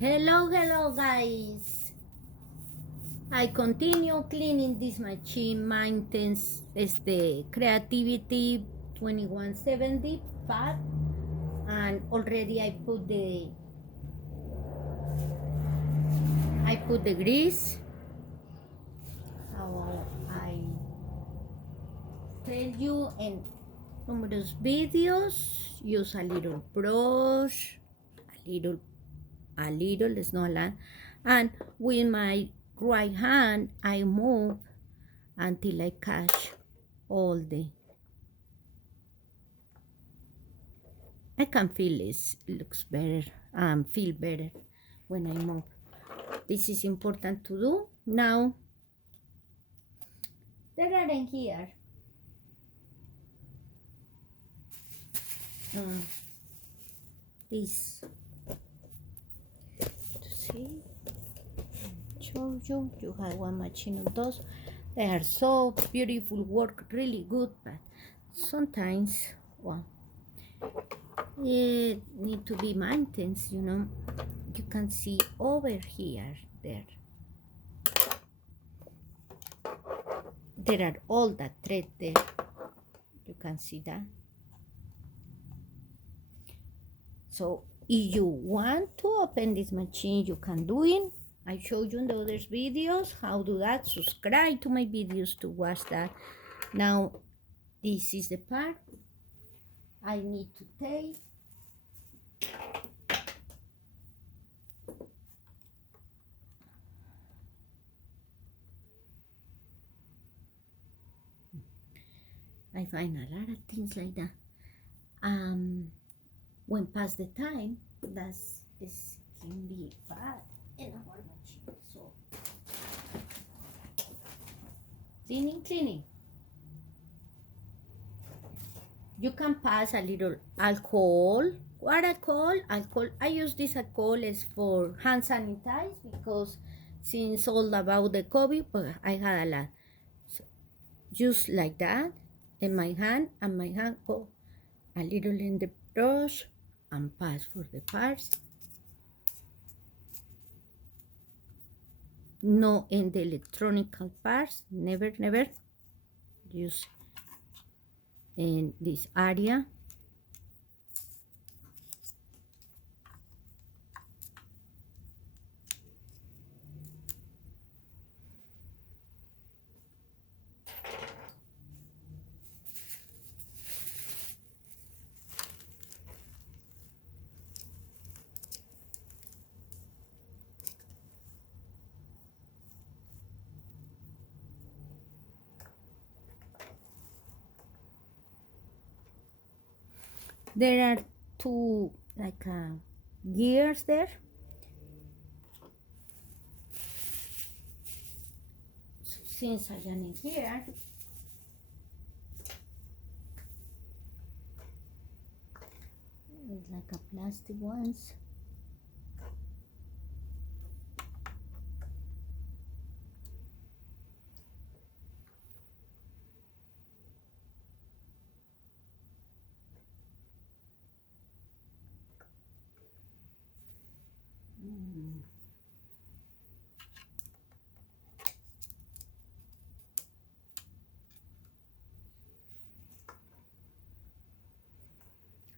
Hello guys. I continue cleaning this machine. Maintenance is the Creativity 2170 pad, and already I put the grease. How I tell you in numerous videos, use a little brush, a little, it's not a lot, and with my right hand I move until I catch all the. I can feel it looks better, feel better when I move. This is important to do. Now, there are in here this, to see, show you, you have one machine of those. They are so beautiful, work really good, but sometimes, well, it need to be maintenance, you know. You can see over here, there are all that thread there. You can see that. So if you want to open this machine, you can do it. I showed you in the other videos how to do that. Subscribe to my videos to watch that. Now, this is the part I need to take. I find a lot of things like that. When past the time, that's this can be bad in our machine. So cleaning. You can pass a little alcohol. What alcohol? Alcohol. I use this alcohol is for hand sanitize because since all about the COVID, but I had a lot. So just like that in my hand, and my hand go a little in the brush and pass for the parts. No in the electronic parts, never. Just in this area. There are two like gears there. So since I am in here, it's like a plastic ones.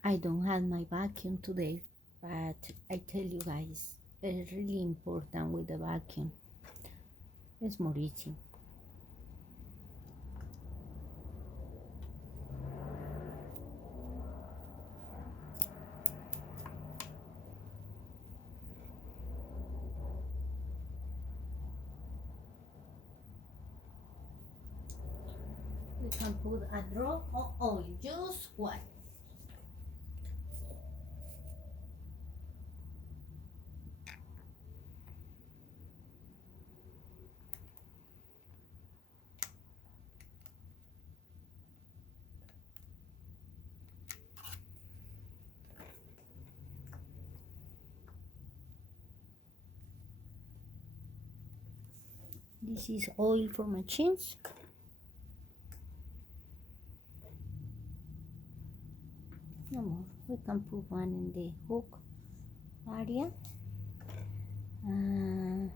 I don't have my vacuum today, but I tell you guys, it's really important with the vacuum. It's more easy. We can put a drop of oil, just one. This is oil for machines. No more. We can put one in the hook area. Uh,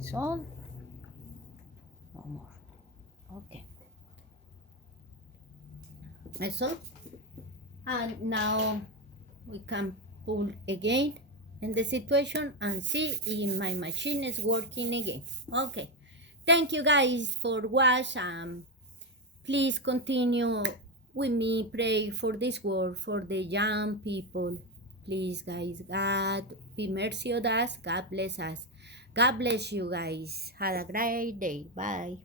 so, no more. Okay. That's all. And now we can pull again in the situation and see if my machine is working again. Okay. Thank you guys for watching. Please continue with me. Pray for this world, for the young people. Please, guys. God be mercy on us. God bless us. God bless you guys. Have a great day. Bye.